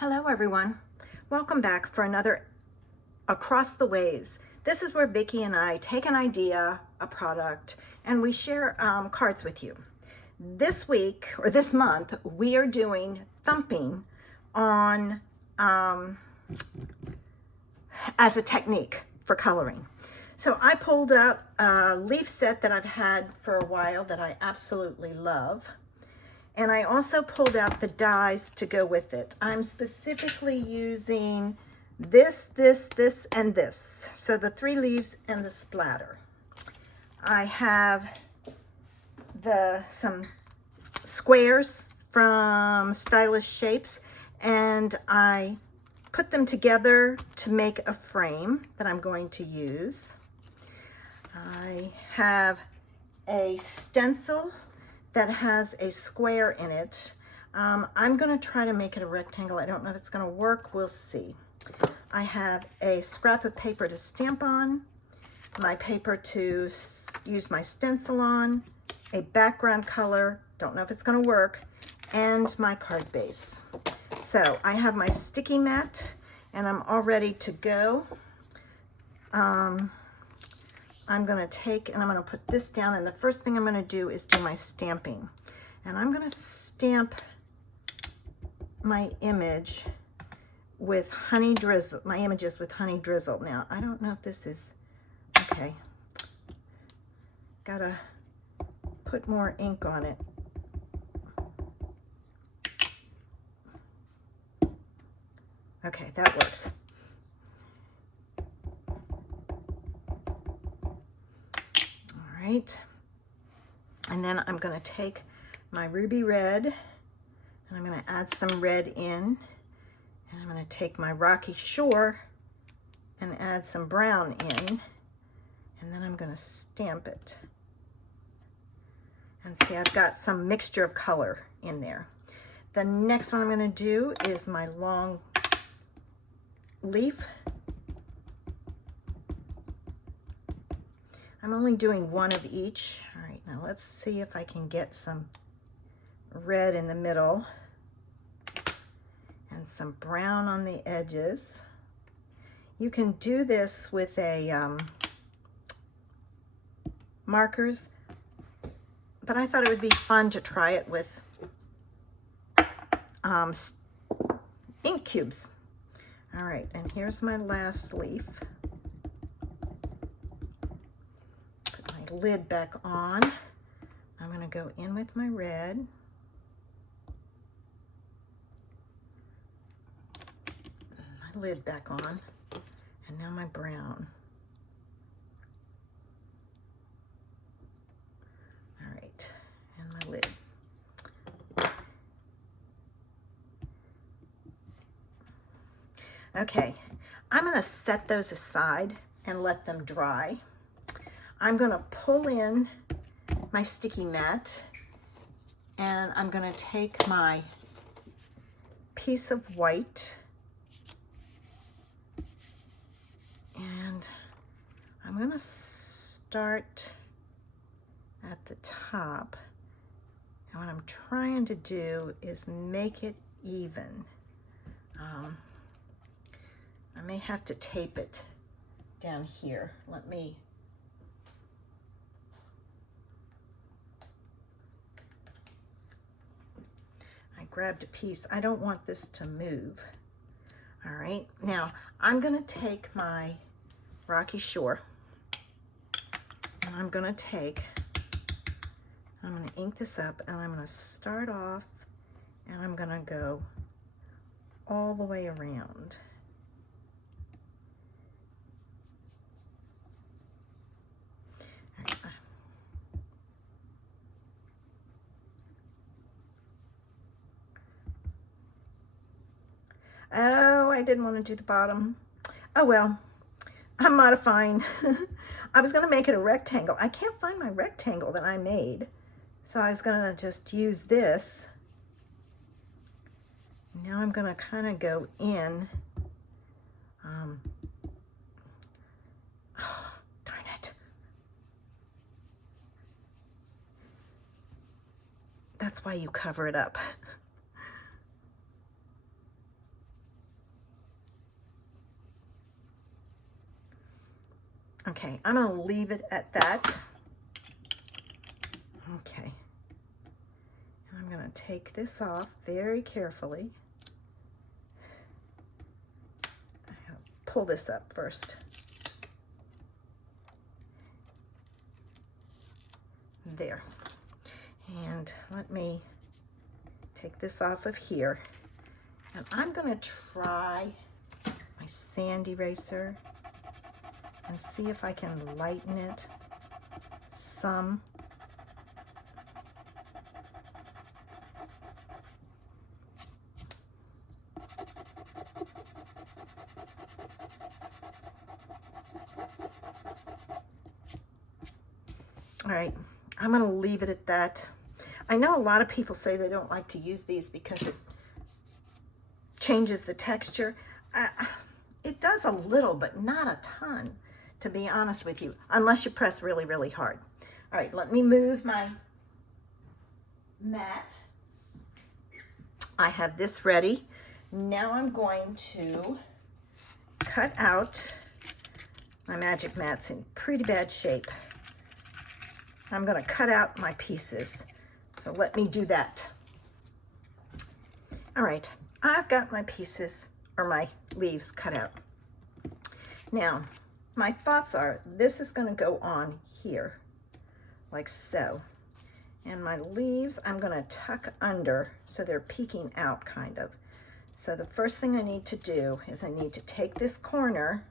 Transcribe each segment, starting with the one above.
Hello everyone. Welcome back for another Across the Waves. This is where Vicki and I take an idea, a product, and we share cards with you. This week, or this month, we are doing thumping on as a technique for coloring. So I pulled out a leaf set that I've had for a while that I absolutely love. And I also pulled out the dies to go with it. I'm specifically using this, and this. So the 3 leaves and the splatter. I have some squares from Stylish Shapes, and I put them together to make a frame that I'm going to use. I have a stencil that has a square in it. I'm gonna try to make it a rectangle. I don't know if it's gonna work, we'll see. I have a scrap of paper to stamp on, my paper to use my stencil on, a background color, don't know if it's gonna work, and my card base. So I have my sticky mat and I'm all ready to go. I'm going to take and I'm going to put this down, and the first thing I'm going to do is do my stamping. And I'm going to stamp my image with honey drizzle, my images with honey drizzle. Now, I don't know if this is, okay. Gotta put more ink on it. Okay, that works. Right. And then I'm going to take my ruby red and I'm going to add some red in, and I'm going to take my Rocky Shore and add some brown in, and then I'm going to stamp it. And see, I've got some mixture of color in there. The next one I'm going to do is my long leaf. I'm only doing one of each. All right, now let's see if I can get some red in the middle and some brown on the edges. You can do this with a markers, but I thought it would be fun to try it with ink cubes. All right, and here's my last leaf. Lid back on. I'm going to go in with my red. My lid back on. And now my brown. All right, and my lid. Okay, I'm going to set those aside and let them dry. I'm going to pull in my sticky mat, and I'm going to take my piece of white, and I'm going to start at the top, and what I'm trying to do is make it even. I may have to tape it down here. Let me grabbed a piece. I don't want this to move. All right, now I'm going to take my Rocky Shore, and I'm going to ink this up, and I'm going to start off, and I'm going to go all the way around. Oh, I didn't want to do the bottom. Oh well, I'm modifying. I was going to make it a rectangle. I can't find my rectangle that I made, so I was going to just use this. Now I'm going to kind of go in. Oh, darn it. That's why you cover it up. Okay, I'm gonna leave it at that. Okay, and I'm gonna take this off very carefully. I'm gonna pull this up first. There. And let me take this off of here. And I'm gonna try my sand eraser and see if I can lighten it some. All right, I'm gonna leave it at that. I know a lot of people say they don't like to use these because it changes the texture. It does a little, but not a ton, to be honest with you, unless you press really, really hard. All right, let me move my mat. I have this ready. Now I'm going to cut out, my magic mat's in pretty bad shape. I'm gonna cut out my pieces. So let me do that. All right, I've got my pieces, or my leaves cut out. Now, my thoughts are, this is gonna go on here, like so. And my leaves, I'm gonna tuck under so they're peeking out kind of. So the first thing I need to do is I need to take this corner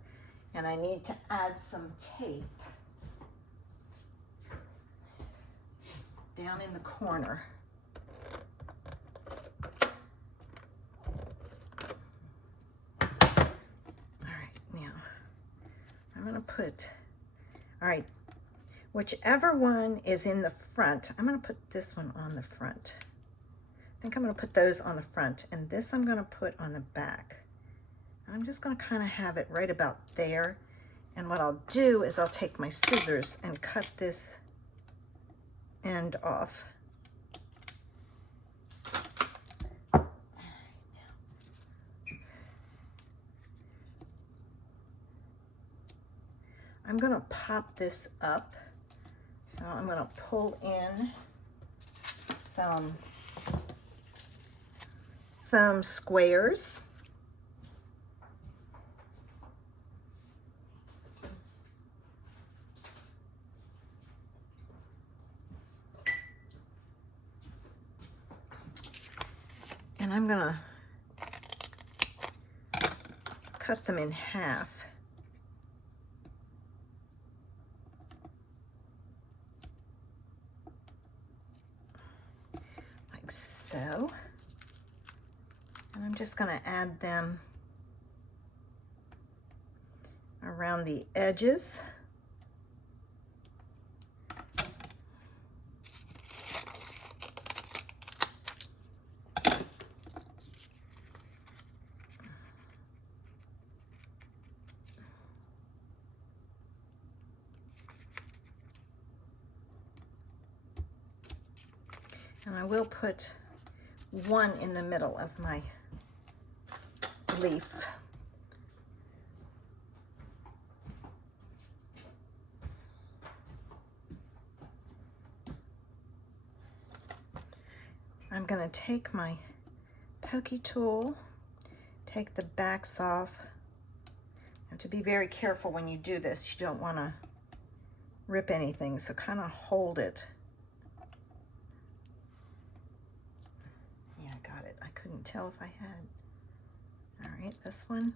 and I need to add some tape down in the corner. All right, now I'm gonna put, all right, whichever one is in the front, I'm gonna put this one on the front. I think I'm gonna put those on the front, and this I'm gonna put on the back. I'm just gonna kind of have it right about there. And what I'll do is I'll take my scissors and cut this end off. I'm gonna pop this up. So I'm gonna pull in some foam squares. And I'm gonna cut them in half. Like so. And I'm just gonna add them around the edges. And I will put one in the middle of my leaf. I'm going to take my pokey tool, take the backs off. You have to be very careful when you do this. You don't want to rip anything, so kind of hold it. Yeah, I got it. I couldn't tell if I had. All right, this one,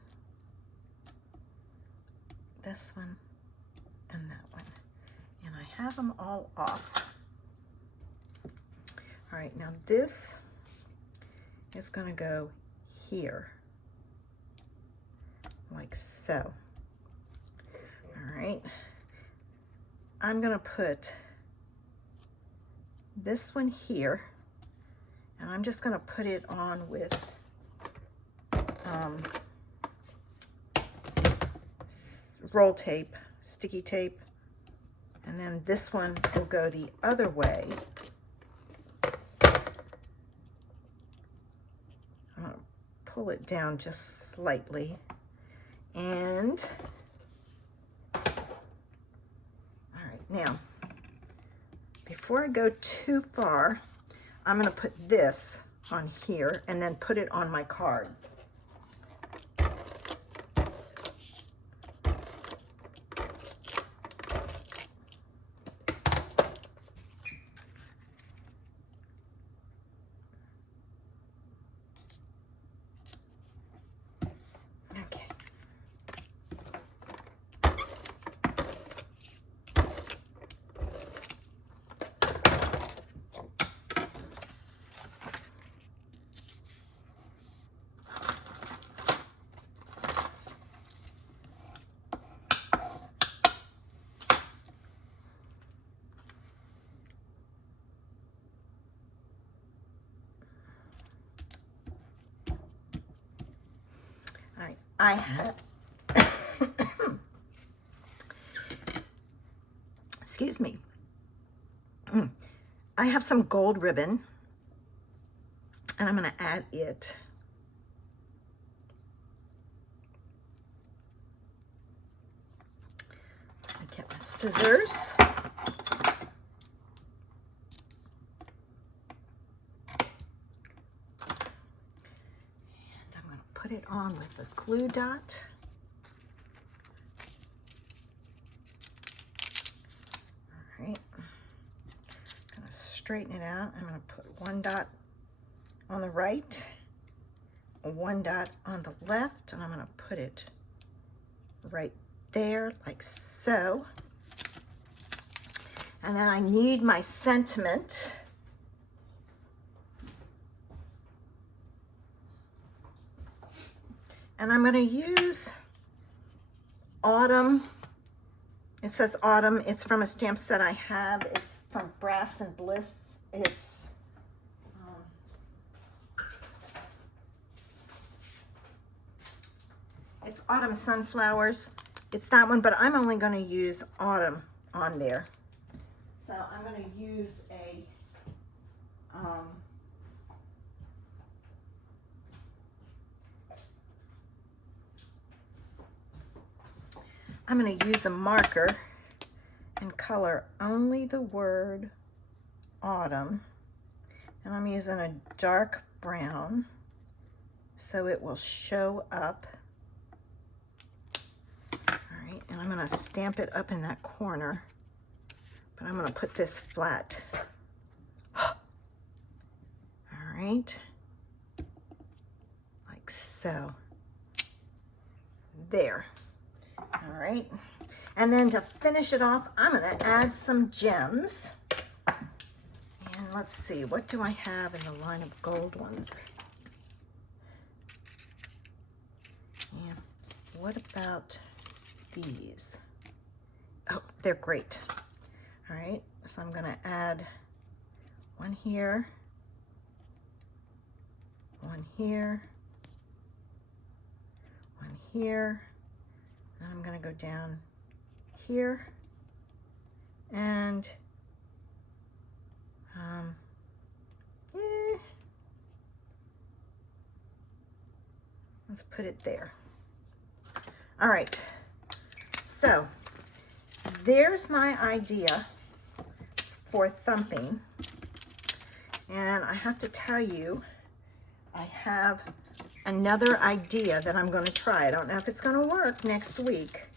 and that one. And I have them all off. All right, now this is gonna go here, like so. All right, I'm gonna put this one here, and I'm just gonna put it on with roll tape, sticky tape, and then this one will go the other way. I'm gonna pull it down just slightly, and Now, before I go too far, I'm going to put this on here and then put it on my card. Okay. I have, excuse me, I have some gold ribbon, and I'm going to add it. I get my scissors. Put it on with a glue dot. All right, I'm gonna straighten it out. I'm gonna put one dot on the right, one dot on the left, and I'm gonna put it right there, like so. And then I need my sentiment. And I'm going to use Autumn. It says Autumn. It's from a stamp set I have. It's from Brass and Bliss. It's Autumn Sunflowers. It's that one, but I'm only going to use Autumn on there. So I'm going to use a I'm going to use a marker and color only the word autumn. And I'm using a dark brown so it will show up. All right, and I'm going to stamp it up in that corner, but I'm going to put this flat. All right, like so. There. All right, and then to finish it off, I'm going to add some gems. And let's see, what do I have in the line of gold ones? Yeah, what about these? Oh, they're great. All right, so I'm going to add one here, one here, one here. And I'm going to go down here and let's put it there. All right, so there's my idea for thumping, and I have to tell you, I have another idea that I'm going to try. I don't know if it's going to work next week,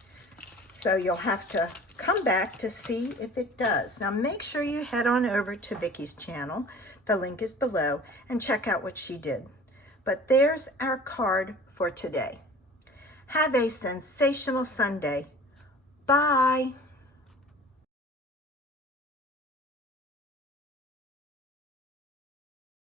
so you'll have to come back to see if it does. Now make sure you head on over to Vicky's channel, the link is below, and check out what she did. But there's our card for today. Have a sensational Sunday. Bye.